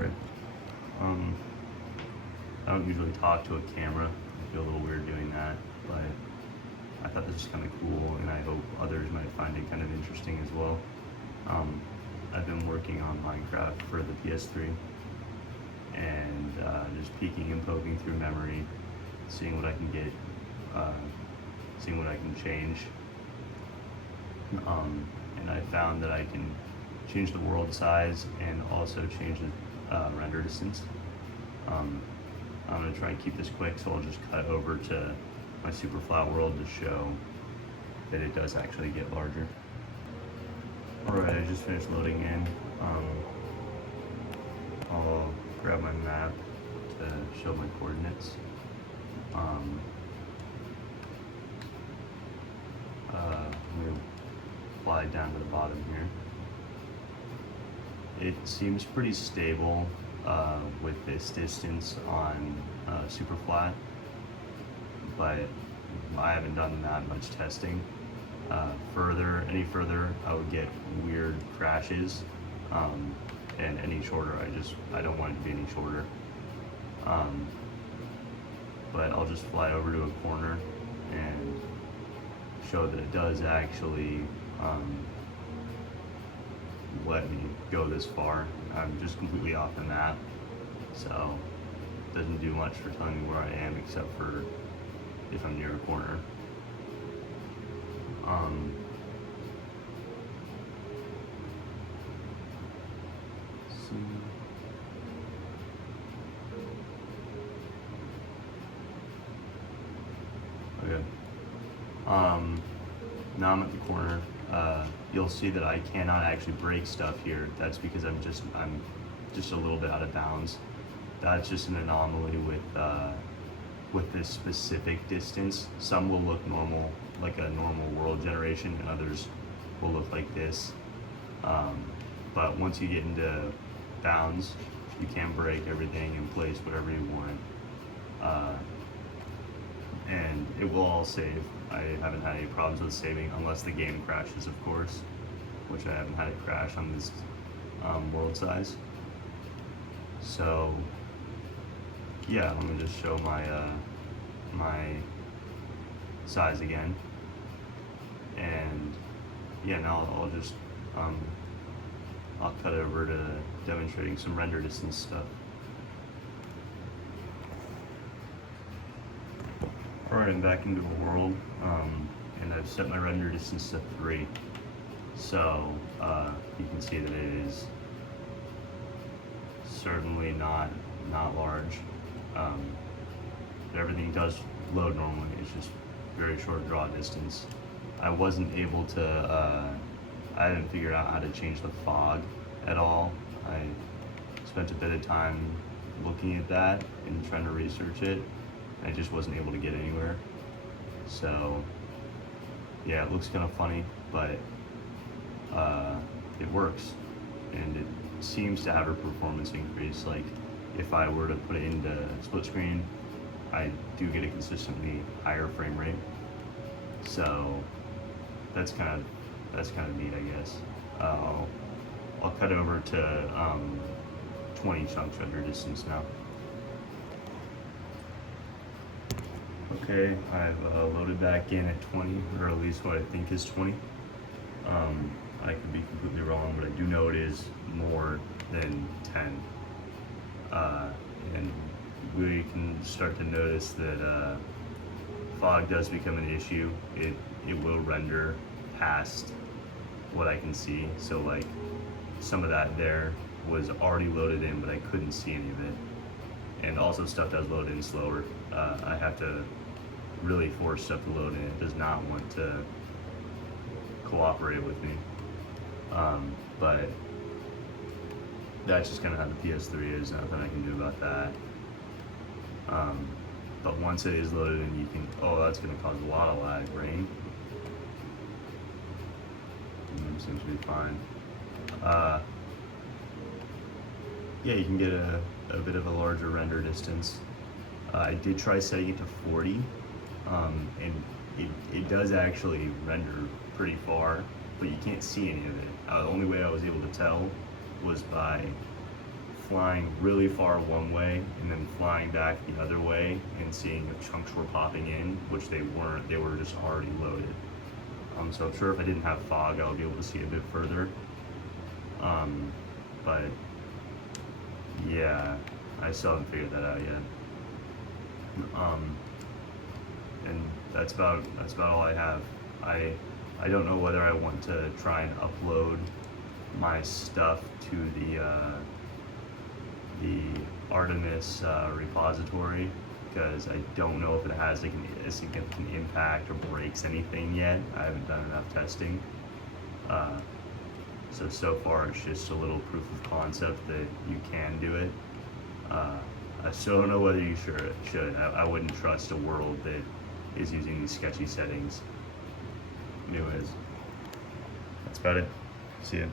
sorry. I don't usually talk to a camera. I feel a little weird doing that, but I thought this was kind of cool, and I hope others might find it kind of interesting as well. I've been working on Minecraft for the PS3, and just peeking and poking through memory, seeing what I can get, seeing what I can change. And I found that I can change the world size and also change the render distance. I'm going to try and keep this quick, so I'll just cut over to my super flat world to show that it does actually get larger. Alright, I just finished loading in. I'll grab my map to show my coordinates. I'm going to fly down to the bottom here. It seems pretty stable with this distance on super flat, but I haven't done that much testing. Any further, I would get weird crashes, and any shorter, I don't want it to be any shorter. But I'll just fly over to a corner and show that it does actually let me go this far. I'm just completely off the map, so it doesn't do much for telling me where I am, except for if I'm near a corner. Okay. Now I'm at the corner. You'll see that I cannot actually break stuff here. That's because I'm just a little bit out of bounds. That's just an anomaly with this specific distance. Some will look normal, like a normal world generation, and others will look like this. But once you get into bounds, you can break everything and place whatever you want. And it will all save. I haven't had any problems with saving, unless the game crashes, of course, which I haven't had it crash on this world size. So yeah, I'm gonna just show my my size again, and yeah, now I'll just I'll cut over to demonstrating some render distance stuff. Alright, I'm back into a world, and I've set my render distance to 3, so you can see that it is certainly not large. But everything does load normally. It's just very short draw distance. I wasn't able to, I haven't figured out how to change the fog at all. I spent a bit of time looking at that and trying to research it. I just wasn't able to get anywhere. So yeah, it looks kind of funny, but it works, and it seems to have a performance increase. Like if I were to put it into split screen, I do get a consistently higher frame rate. So that's kind of neat, I guess. I'll cut over to 20 chunks render distance now. Okay, I've loaded back in at 20, or at least what I think is 20. I could be completely wrong, but I do know it is more than 10. And we can start to notice that fog does become an issue. It will render past what I can see. So like some of that there was already loaded in, but I couldn't see any of it. And also stuff does load in slower. I have to really force stuff to load in. It does not want to cooperate with me. But that's just kind of how the PS3 is. Nothing I can do about that. But once it is loaded in, you think, oh, that's going to cause a lot of lag, right? Seems to be fine. Yeah, you can get a bit of a larger render distance. I did try setting it to 40, and it does actually render pretty far, but you can't see any of it. The only way I was able to tell was by flying really far one way and then flying back the other way and seeing if chunks were popping in, which they weren't. They were just already loaded. So I'm sure if I didn't have fog, I would be able to see a bit further. But yeah, I still haven't figured that out yet. And that's about all I have. I don't know whether I want to try and upload my stuff to the Artemis repository, because I don't know if it has like a significant impact or breaks anything yet. I haven't done enough testing. So far it's just a little proof of concept that you can do it. I still don't know whether you should. I wouldn't trust a world that is using these sketchy settings. Anyways, that's about it. See ya.